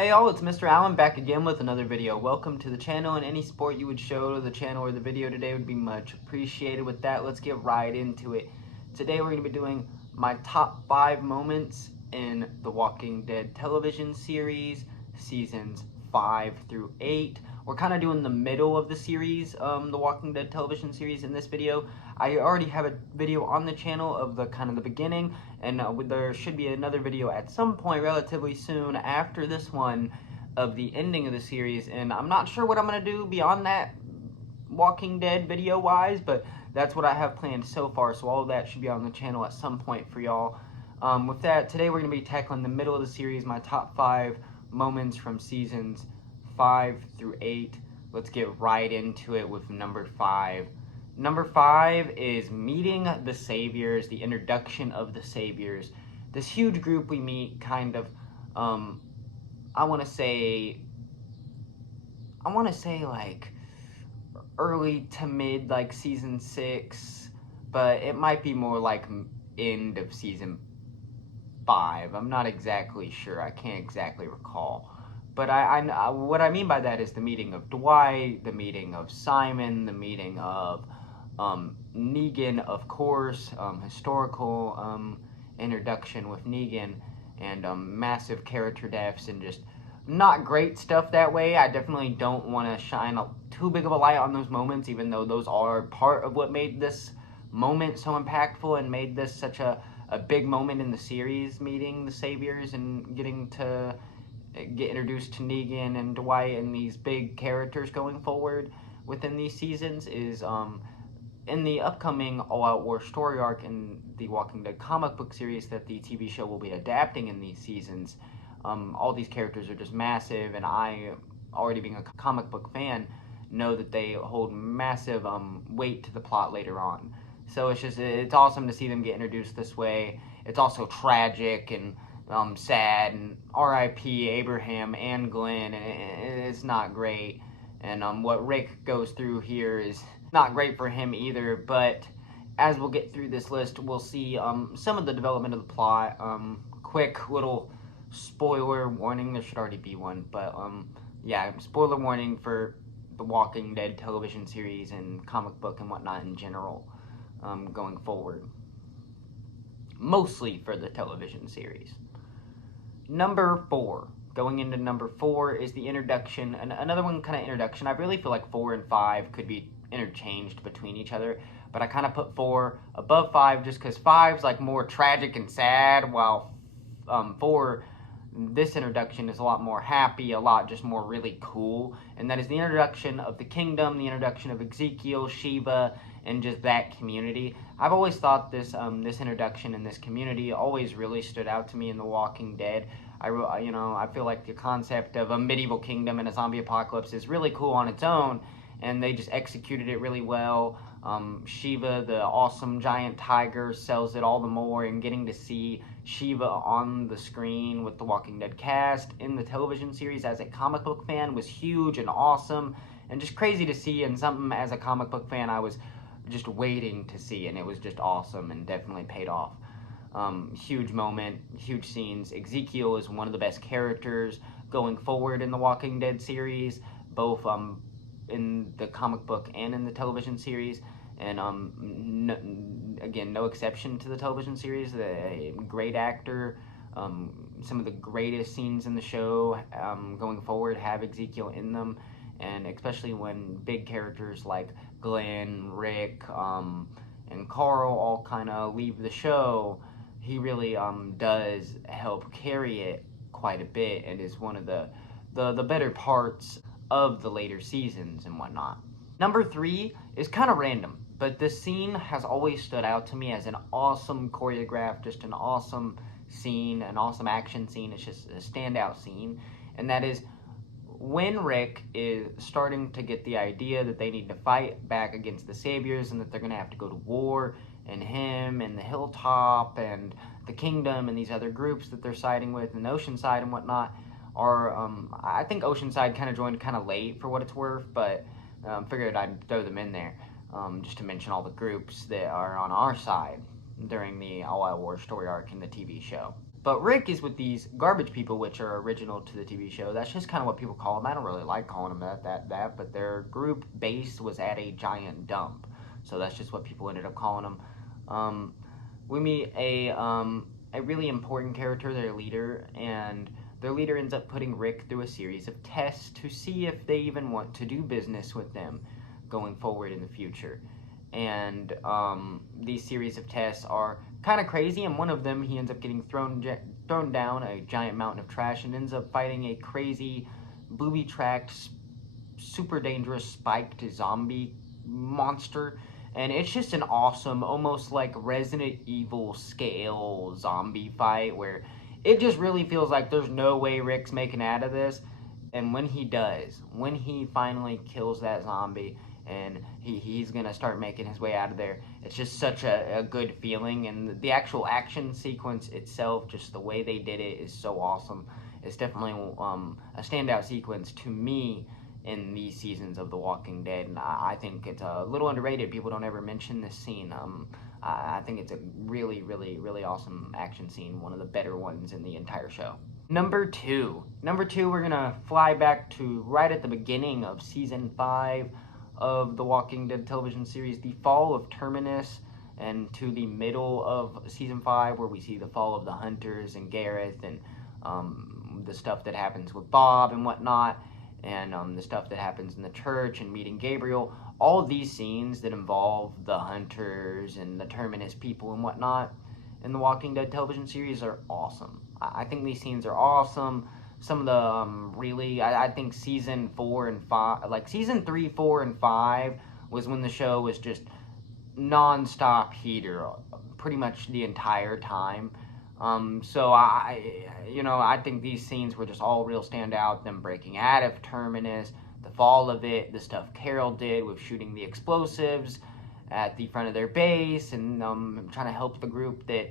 Hey y'all, it's Mr. Allen back again with another video. Welcome to the channel, and any support you would show to the channel or the video today would be much appreciated. With that, let's get right into it. Today we're going to be doing my top 5 moments in The Walking Dead television series, seasons 5 through 8. We're kind of doing the middle of the series, The Walking Dead television series in this video. I already have a video on the channel of the kind of the beginning, and there should be another video at some point relatively soon after this one of the ending of the series, and I'm not sure what I'm going to do beyond that Walking Dead video wise, but that's what I have planned so far, so all of that should be on the channel at some point for y'all. With that, today we're going to be tackling the middle of the series, my top 5 moments from seasons 5 through 8. Let's get right into it with number 5. Number 5 is meeting the Saviors, the introduction of the Saviors. This huge group we meet kind of, I want to say like early to mid, like season 6, but it might be more like end of season 5. I'm not exactly sure. I can't exactly recall. But what I mean by that is the meeting of Dwight, the meeting of Simon, the meeting of Negan, of course, historical introduction with Negan, and massive character deaths and just not great stuff that way. I definitely don't want to shine too big of a light on those moments, even though those are part of what made this moment so impactful and made this such a big moment in the series, meeting the Saviors and getting to get introduced to Negan and Dwight and these big characters going forward within these seasons is in the upcoming All-Out War story arc in the Walking Dead comic book series that the TV show will be adapting in these seasons. All these characters are just massive, and I, already being a comic book fan, know that they hold massive weight to the plot later on. So it's awesome to see them get introduced this way. It's also tragic and sad, and R.I.P. Abraham and Glenn, and it's not great. And what Rick goes through here is not great for him either, but as we'll get through this list, we'll see some of the development of the plot. Quick little spoiler warning, there should already be one, but yeah, spoiler warning for the Walking Dead television series and comic book and whatnot in general going forward. Mostly for the television series. Number 4. Going into number 4 is the introduction, and another one kind of introduction. I really feel like 4 and 5 could be interchanged between each other, but I kind of put 4 above 5 just because 5's like more tragic and sad, while 4, this introduction is a lot more happy, a lot just more really cool, and that is the introduction of the kingdom, the introduction of Ezekiel, Shiva, and just that community. I've always thought this this introduction and this community always really stood out to me in The Walking Dead. I feel like the concept of a medieval kingdom and a zombie apocalypse is really cool on its own, and they just executed it really well. Shiva, the awesome giant tiger, sells it all the more, and getting to see Shiva on the screen with the Walking Dead cast in the television series as a comic book fan was huge and awesome, and just crazy to see, and something as a comic book fan I was just waiting to see, and it was just awesome and definitely paid off. Huge moment, huge scenes. Ezekiel is one of the best characters going forward in the Walking Dead series, both in the comic book and in the television series, and again, no exception to the television series. A great actor. Some of the greatest scenes in the show going forward have Ezekiel in them, and especially when big characters like Glenn, Rick, and Carl all kind of leave the show, he really does help carry it quite a bit, and is one of the better parts of the later seasons and whatnot. Number 3 is kind of random, but this scene has always stood out to me as an awesome choreographed, just an awesome scene, an awesome action scene. It's just a standout scene, and that is when Rick is starting to get the idea that they need to fight back against the Saviors and that they're going to have to go to war, and him and the Hilltop and the Kingdom and these other groups that they're siding with, and Oceanside and whatnot, are, I think Oceanside kind of joined kind of late for what it's worth, but figured I'd throw them in there just to mention all the groups that are on our side during the All-Out War story arc in the TV show. But Rick is with these garbage people, which are original to the TV show. That's just kind of what people call them. I don't really like calling them that. But their group base was at a giant dump, so that's just what people ended up calling them. We meet a really important character, their leader, and their leader ends up putting Rick through a series of tests to see if they even want to do business with them going forward in the future. And these series of tests are kind of crazy. And one of them, he ends up getting thrown down a giant mountain of trash and ends up fighting a crazy, booby-tracked, super dangerous spiked zombie monster. And it's just an awesome, almost like Resident Evil scale zombie fight where it just really feels like there's no way Rick's making out of this. And when he does, when he finally kills that zombie and he's gonna start making his way out of there, it's just such a good feeling. And the actual action sequence itself, just the way they did it, is so awesome. It's definitely a standout sequence to me in these seasons of The Walking Dead, and I think it's a little underrated. People don't ever mention this scene. I think it's a really, really, really awesome action scene, one of the better ones in the entire show. Number two, we're gonna fly back to right at the beginning of season 5 of the Walking Dead television series, the fall of Terminus, and to the middle of season 5, where we see the fall of the Hunters and Gareth, and the stuff that happens with Bob and whatnot, and the stuff that happens in the church and meeting Gabriel. All of these scenes that involve the Hunters and the Terminus people and whatnot in the Walking Dead television series are awesome. I think these scenes are awesome. Some of the really, I think season 4 and 5, like season 3, 4, and 5 was when the show was just non-stop heater pretty much the entire time. So I think these scenes were just all real standout. Them breaking out of Terminus, the fall of it, the stuff Carol did with shooting the explosives at the front of their base, and trying to help the group that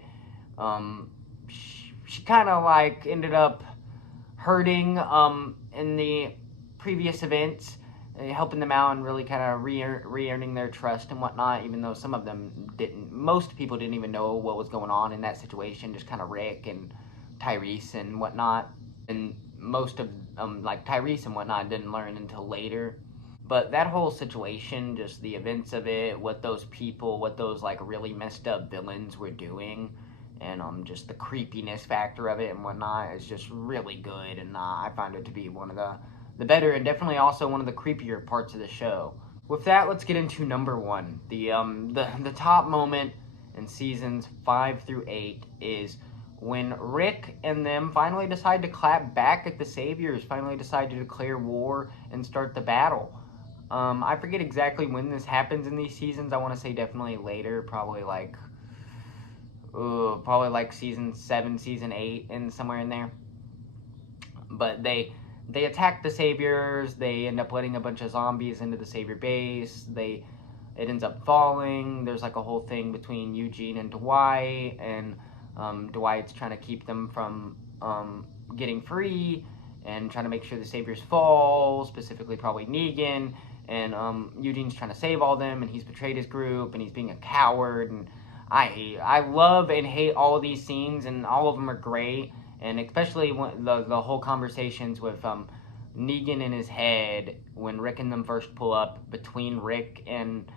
she kind of like ended up hurting in the previous events, helping them out and really kind of re-earning their trust and whatnot, even though some of them didn't. Most people didn't even know what was going on in that situation, just kind of Rick and Tyrese and whatnot. And most of, like Tyrese and whatnot, didn't learn until later. But that whole situation, just the events of it, what those people, what those like really messed up villains were doing, and just the creepiness factor of it and whatnot is just really good. And I find it to be one of the better, and definitely also one of the creepier parts of the show. With that, let's get into number 1. The top moment in seasons 5 through 8 is when Rick and them finally decide to clap back at the Saviors, finally decide to declare war and start the battle. I forget exactly when this happens in these seasons. I want to say definitely later, probably like season 7, season 8, and somewhere in there. But they attack the Saviors. They end up letting a bunch of zombies into the Savior base. It ends up falling. There's like a whole thing between Eugene and Dwight, and Dwight's trying to keep them from getting free and trying to make sure the Saviors fall, specifically probably Negan. And Eugene's trying to save all them, and he's betrayed his group, and he's being a coward. And I love and hate all of these scenes, and all of them are great. And especially when the whole conversations with Negan in his head when Rick and them first pull up, between Rick and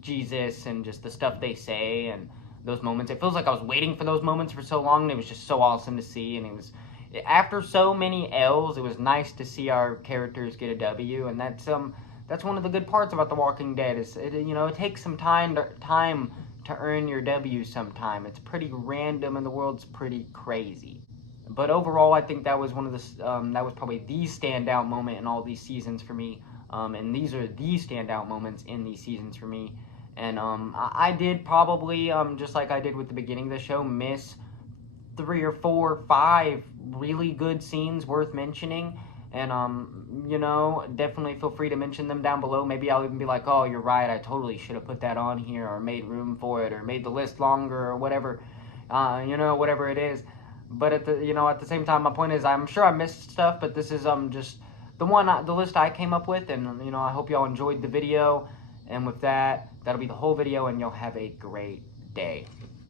Jesus, and just the stuff they say and those moments. It feels like I was waiting for those moments for so long, and it was just so awesome to see. And it was, after so many L's, it was nice to see our characters get a W. And that's one of the good parts about The Walking Dead, is it takes some time to earn your W sometime. It's pretty random and the world's pretty crazy. But overall, I think that was one of that was probably the standout moment in all these seasons for me. And these are the standout moments in these seasons for me. And I did probably, just like I did with the beginning of the show, miss 3 or 4 or 5 really good scenes worth mentioning. And, definitely feel free to mention them down below. Maybe I'll even be like, oh, you're right, I totally should have put that on here, or made room for it, or made the list longer, or whatever, whatever it is. But at the same time, my point is, I'm sure I missed stuff, but this is just the list I came up with. And, I hope y'all enjoyed the video. And with that, that'll be the whole video, and y'all have a great day.